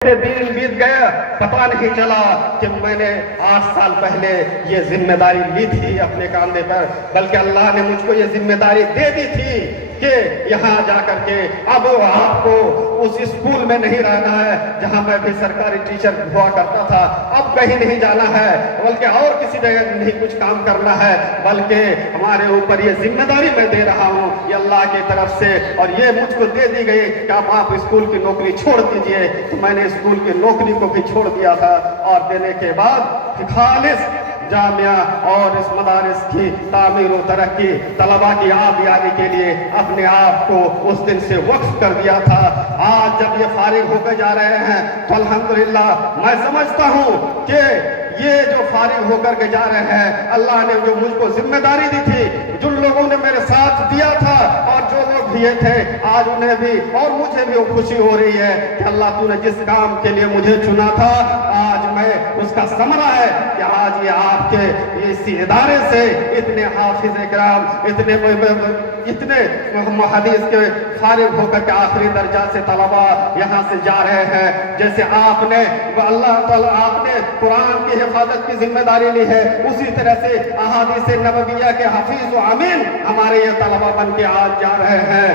دن بیت گیا پتہ نہیں چلا کہ میں نے 8 سال پہلے یہ ذمہ داری لی تھی اپنے کاندھے پر، بلکہ اللہ نے مجھ کو یہ ذمہ داری دے دی تھی کہ یہاں جا کر کے اب آپ کو اس اسکول میں نہیں رہنا ہے جہاں میں بھی سرکاری ٹیچر ہوا کرتا تھا، اب کہیں نہیں جانا ہے بلکہ اور کسی جگہ نہیں کچھ کام کرنا ہے، بلکہ ہمارے اوپر یہ ذمہ داری میں دے رہا ہوں یہ اللہ کی طرف سے، اور یہ مجھ کو دے دی گئی کہ اب آپ اسکول کی نوکری چھوڑ دیجئے۔ تو میں نے اسکول کی نوکری کو بھی چھوڑ دیا تھا، اور دینے کے بعد خالص جامعہ اور اس مدارس کی تعمیر و ترقی طلباء کی آبیاری کے لیے اپنے آپ کو اس دن سے وقف کر دیا تھا۔ آج جب یہ فارغ ہو کے جا رہے ہیں تو الحمدللہ میں سمجھتا ہوں کہ یہ جو فارغ ہو کر کے جا رہے ہیں، اللہ نے جو مجھ کو ذمہ داری دی تھی، جن لوگوں نے میرے ساتھ دیا تھا اور جو لوگ دیے تھے، آج انہیں بھی اور مجھے بھی خوشی ہو رہی ہے کہ اللہ تو نے جس کام کے لیے مجھے چنا تھا آج میں اس کا ثمرہ ہے کہ آج یہ آپ کے اس ادارے سے اتنے حافظ کرام، اتنے حدیث کے فارغ ہو کر کے آخری درجہ سے طلباء یہاں سے جا رہے ہیں۔ جیسے آپ نے اللہ تعالیٰ آپ نے قرآن کی حفاظت کی ذمہ داری لی ہے، اسی طرح سے احادیث نبویہ کے حفیظ و امین ہمارے یہ طلباء بن کے آج جا رہے ہیں،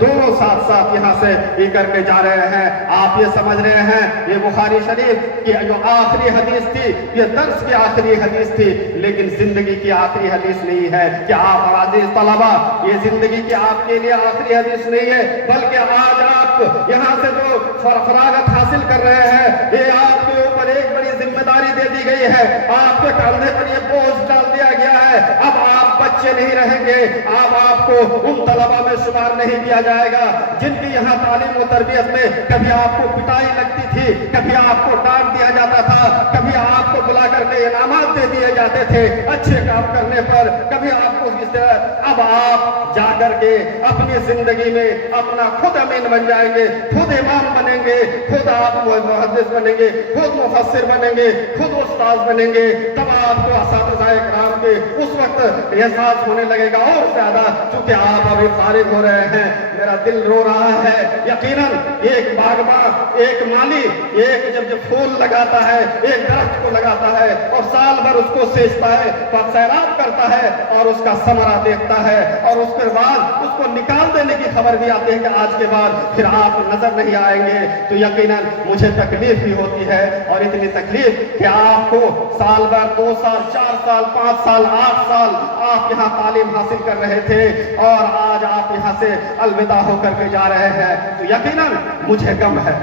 دونوں ساتھ ساتھ یہاں سے ہی کر کے جا رہے ہیں۔ آپ یہ سمجھ رہے ہیں یہ بخاری شریف کی جو آخری حدیث تھی یہ درس کی آخری حدیث تھی، لیکن زندگی کی آخری حدیث نہیں ہے کہ آپ عزیز طلباء، یہ زندگی کی آپ کے لیے آخری حدیث نہیں ہے، بلکہ آج آپ یہاں سے جو فراغت حاصل کر رہے ہیں یہ آپ کے اوپر ایک بڑی ذمہ داری دے دی گئی ہے، آپ کے کاندھے پر یہ بوجھ ڈال دیا گیا ہے۔ اب آپ بچے نہیں رہیں گے، اب آپ کو ان طلباء میں شمار نہیں کیا جائے گا جن کی یہاں تعلیم و تربیت میں کبھی آپ کو پٹائی لگتی تھی، کبھی آپ کو ڈانٹ دیا جاتا تھا، کبھی آپ کو بلا کر کے انعامات دے دیے جاتے تھے اچھے کام کرنے پر، کبھی آپ کو اس طرح۔ اب آپ جا کر کے اپنی زندگی میں اپنا خود امین بن جائیں گے، خود امام بنیں گے، خود آپ محدث بنیں گے، خود مفسر بنیں گے، خود استاد بنیں گے، تب آپ کو اساتذہ کرام کے اس وقت احساس ہونے لگے گا اور زیادہ، چونکہ آپ ابھی فارغ ہو رہے ہیں۔ میرا دل رو رہا ہے، یقیناً ایک باغبان، ایک مالی، ایک جب پھول لگاتا ہے، ایک درخت کو لگاتا ہے اور سال بھر اس کو سینچتا ہے، سیراب کرتا ہے اور اس کا ثمرہ دیکھتا ہے، اور اس کے بعد اس کو نکال دینے کی خبر بھی آتی ہے کہ آج کے بعد پھر آپ نظر نہیں آئیں گے، تو یقیناً مجھے تکلیف بھی ہوتی ہے، اور اتنی تکلیف کہ آپ کو سال بھر 2 سال 4 سال 5 سال 8 سال آپ یہاں تعلیم حاصل کر رہے تھے اور آج آپ یہاں سے الوداع ہو کر کے جا رہے ہیں، تو یقیناً مجھے غم ہے۔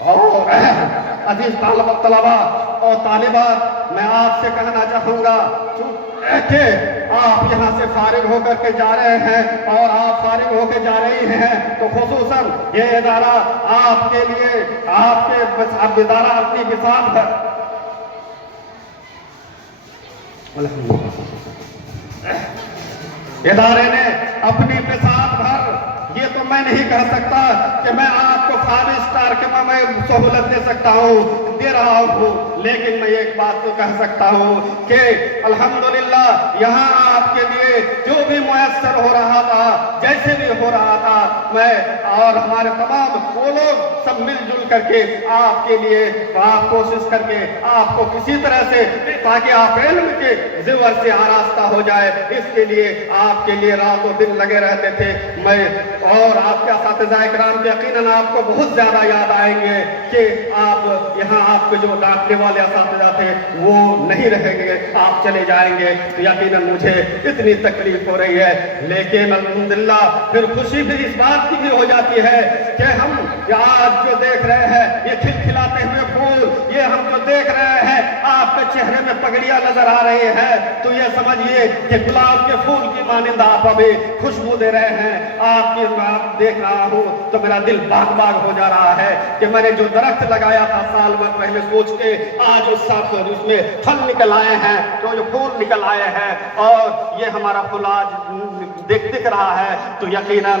اور عزیز طلباء اور طالبات، میں آپ سے کہنا چاہوں گا کہ آپ یہاں سے فارغ ہو کر کے جا رہے ہیں اور آپ فارغ ہو کے جا رہی ہیں، تو خصوصاً یہ ادارہ آپ کے لیے، آپ کے ادارہ اپنی بساط پر ادارے نے اپنی بساط بھر، یہ تو میں نہیں کہہ سکتا کہ میں آپ کو 5 اسٹار کے میں سہولت دے سکتا ہوں، دے رہا ہوں، لیکن میں ایک بات تو کہہ سکتا ہوں کہ الحمدللہ یہاں آپ کے لیے جو بھی میسر ہو رہا تھا، جیسے بھی ہو رہا تھا، میں اور ہمارے تمام وہ لوگ سب مل جل کر کے آپ کے لیے آپ کوشش کر کے آپ کو کسی طرح سے، تاکہ آپ علم کے زیور سے آراستہ ہو جائے، اس کے لیے آپ کے لیے رات و دن لگے رہتے تھے۔ میں اور آپ کے اساتذہ کرام کے یقیناً آپ کو بہت زیادہ یاد آئیں گے کہ آپ یہاں آپ کے جو ڈانٹنے والے اساتذہ تھے وہ نہیں رہیں گے، آپ چلے جائیں گے، تو یقیناً مجھے اتنی تکلیف ہو رہی ہے، لیکن الحمدللہ پھر خوشی بھی اس بات کی بھی ہو جاتی ہے کہ ہم آج جو دیکھ رہے ہیں یہ کھلکھلاتے ہوئے پھول، یہ ہم جو دیکھ رہے ہیں آپ کے چہرے میں پگڑیاں نظر آ رہی ہیں، تو یہ سمجھیے کہ گلاب کے پھول کی مانند آپ ابھی خوشبو دے رہے ہیں۔ آپ کی بات دیکھ رہا ہوں تو میرا دل باغ باغ ہو جا رہا ہے کہ میں نے جو درخت لگایا تھا سال بھر پہلے سوچ کے، آج اس ساتھ اس میں پھل نکل آئے ہیں، تو جو پھول نکل آئے ہیں اور یہ ہمارا پھول آج دکھ رہا ہے، تو یقیناً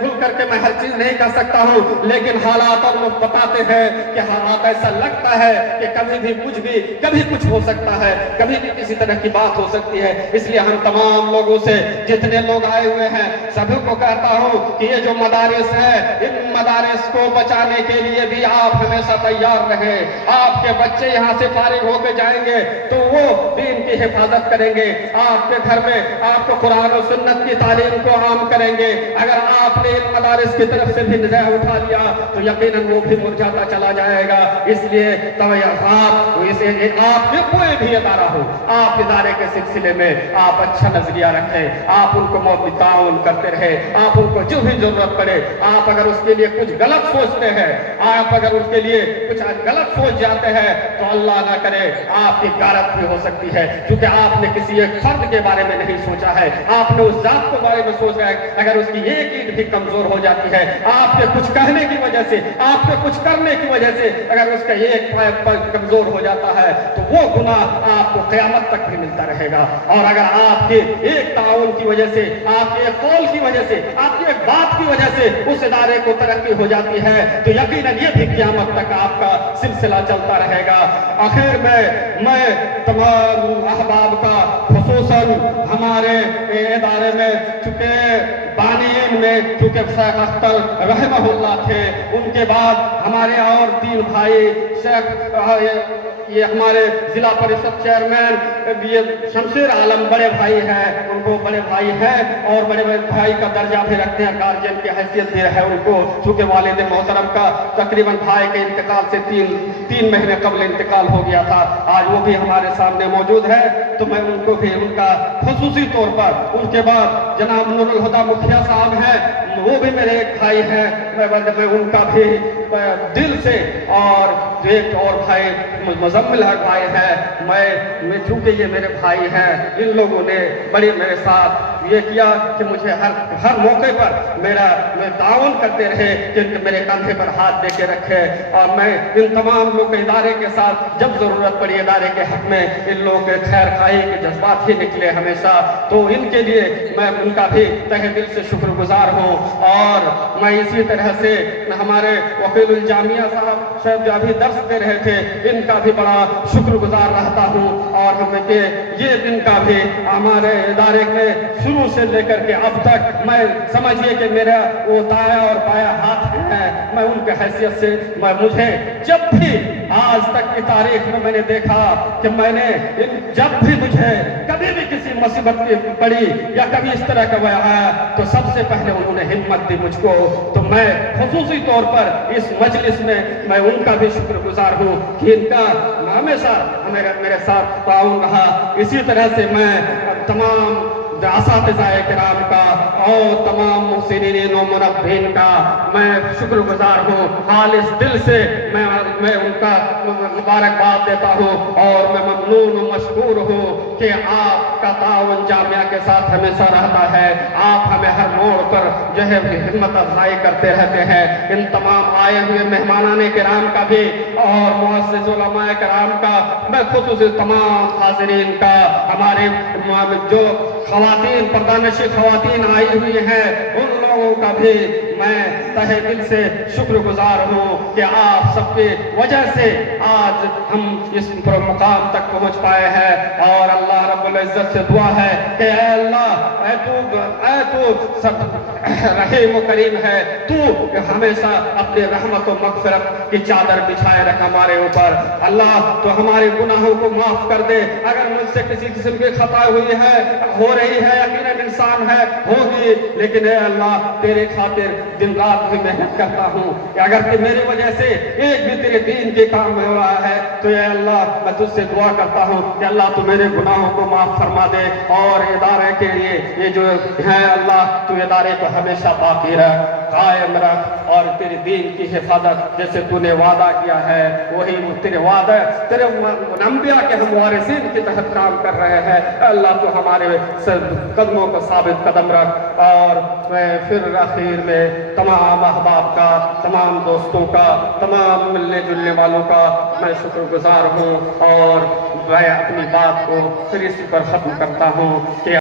کھل کر کے میں ہر چیز نہیں کر سکتا ہوں، لیکن حالات اور لوگ بتاتے ہیں کہ حالات ایسا لگتا ہے کہ کبھی کچھ ہو سکتا ہے، کبھی بھی کسی طرح کی بات ہو سکتی ہے۔ اس لیے ہم تمام لوگوں سے، جتنے لوگ آئے ہوئے ہیں سبھی کو کہتا ہوں کہ یہ جو مدارس ہے، ان مدارس کو بچانے کے لیے بھی آپ ہمیشہ تیار رہیں۔ آپ کے بچے یہاں سے فارغ ہو کے جائیں گے تو وہ دین کی حفاظت کریں گے، آپ کے گھر میں آپ کو قرآن و سنت کی تعلیم کو عام کریں گے۔ اگر آپ نے ان مدارس کی طرف سے بھی نظر اٹھا لیا تو یقیناً وہ بھی مرجھاتا چلا جائے گا۔ اس لیے آپ کے کوئی بھی ادارہ ہو، آپ ادارے کے سلسلے میں آپ اچھا نظریہ رکھیں، آپ ان کو تعاون کرتے رہے، آپ ان کو جو بھی ضرورت پڑے، آپ اگر اس کے لیے کچھ غلط سوچتے ہیں، آپ اگر اس کے لیے کچھ غلط سوچ جاتے ہیں تو اللہ نہ کرے آپ کی غارت بھی ہو سکتی ہے، کیونکہ آپ نے کسی ایک فرد کے بارے میں نہیں سوچا ہے، آپ نے اس ذات کے بارے میں سوچا ہے۔ اگر اس کی ایک اینٹ بھی کمزور ہو جاتی ہے آپ کے کچھ کہنے کی وجہ سے، آپ کے کچھ کرنے کی وجہ سے، اگر اس کا ایک پیر کمزور ہو جاتا ہے تو وہ گناہ آپ کو قیامت تک بھی ملتا رہے گا۔ اور اگر آپ کے ایک تعاون کی وجہ سے، آپ کے ایک قول کی وجہ سے، آپ کی ایک بات کی وجہ سے اس ادارے کو ترقی ہو جاتی ہے تو یقیناً یہ بھی قیامت تک آپ کا سلسلہ چلتا رہے گا۔ آخر میں تمام احباب کا، خصوصاً ہمارے ادارے میں چونکہ بانیین میں چونکہ شیخ اختر رحمہ اللہ تھے، ان کے بعد ہمارے اور 3 بھائی، یہ ہمارے ضلع پریشد چیئرمین یہ شمشیر عالم بڑے بھائی ہیں، ان کو بڑے بھائی ہیں اور بڑے بھائی کا درجہ بھی رکھتے ہیں، گارجین کی حیثیت بھی ہے ان کو، چونکہ والد محترم کا تقریباً بھائی کے انتقال سے 3 مہینے قبل انتقال ہو گیا تھا۔ آج وہ بھی ہمارے سامنے موجود ہے تو میں ان کو بھی، ان کا خصوصی طور پر، ان کے بعد جناب نور الہدیٰ مکھیا صاحب ہیں، وہ بھی میرے ایک بھائی ہیں، میں ان کا بھی دل سے، اور ایک اور بھائی مزمل حق بھائی ہے، میں چونکہ یہ میرے بھائی ہیں، ان لوگوں نے بڑی میرے ساتھ یہ کیا کہ مجھے ہر موقع پر میرا تعاون کرتے رہے کہ میرے کندھے پر ہاتھ دے کے رکھے، اور میں ان تمام لوگ کے ادارے کے ساتھ جب ضرورت پڑی ادارے کے حق میں ان لوگوں کے خیر خواہی کے جذبات ہی نکلے ہمیشہ، تو ان کے لیے میں ان کا بھی تہ دل سے شکر گزار ہوں۔ اور میں اسی طرح سے ہمارے وکیل الجامعہ صاحب جو ابھی درس دے رہے تھے، ان کا بھی بڑا شکر گزار رہتا ہوں، اور ہمیں کہ یہ ان کا بھی ہمارے ادارے کے شروع سے لے کر کے اب تک میں سمجھیے کہ میرا وہ دایاں اور بایاں ہاتھ ہے، میں ان کے حیثیت سے مجھے جب بھی آج تک کی تاریخ میں نے دیکھا کہ میں نے جب بھی مجھے کبھی بھی کسی مصیبت پڑی یا کبھی اس طرح کا آیا تو سب سے پہلے انہوں نے ہمت دی مجھ کو، تو میں خصوصی طور پر اس مجلس میں ان کا بھی شکر گزار ہوں کہ ان کا ہمیشہ میرے ساتھ تعاون رہا۔ اسی طرح سے میں تمام اساتذہ کرام کا اور تمام محسنین و مربین کا میں شکر گزار ہوں، خالص دل سے میں ان کا مبارکباد دیتا ہوں، اور میں ممنون و مشکور ہوں کہ آپ کا تعاون جامعہ کے ساتھ ہمیشہ رہتا ہے، آپ ہمیں ہر موڑ پر جو ہے ہمت افزائی کرتے رہتے ہیں۔ ان تمام آئے ہوئے مہمانان کرام کا بھی اور معزز علماء کرام کا، میں خصوصی تمام حاضرین کا، ہمارے جو خواتین پردانشی خواتین آئی ہوئی ہیں ان لوگوں کا بھی میں تہہ دل سے شکر گزار ہوں کہ آپ سب کی وجہ سے آج ہم اس مقام تک پہنچ پائے ہیں، اور اللہ رب العزت سے دعا ہے کہ اے اللہ، اے تو سب رحیم و کریم ہے، تو ہمیشہ اپنے رحمت و مغفرت کی چادر بچھائے رکھ ہمارے اوپر، اللہ تو ہمارے گناہوں کو معاف کر دے، اگر مجھ سے کسی قسم کی خطا ہوئی ہے، ہو رہی ہے، یقیناً انسان ہے، ہوگی، لیکن اے اللہ تیرے خاطر دن رات بھی محنت کرتا ہوں کہ اگر کہ میری وجہ سے ایک بھی تیرے دین کے کام میں ہو رہا ہے تو اے اللہ میں تجھ سے دعا کرتا ہوں کہ اللہ تو میرے گناہوں کو معاف فرما دے، اور ادارے کے لیے یہ جو ہے اللہ تو ادارے کو ہمیشہ باقی رکھ، قائم رکھ، اور تیرے دین کی حفاظت جیسے تو نے وعدہ کیا ہے وہی تیرے وعدہ، تیرے انبیاء کے ہم وارثین کی تحت کام کر رہے ہیں، اللہ تو ہمارے قدموں کو ثابت قدم رکھ۔ اور میں پھر آخر میں تمام احباب کا، تمام دوستوں کا، تمام ملنے جلنے والوں کا میں شکر گزار ہوں، اور میں اپنی بات کو پھر اسی پر ختم کرتا ہوں کہ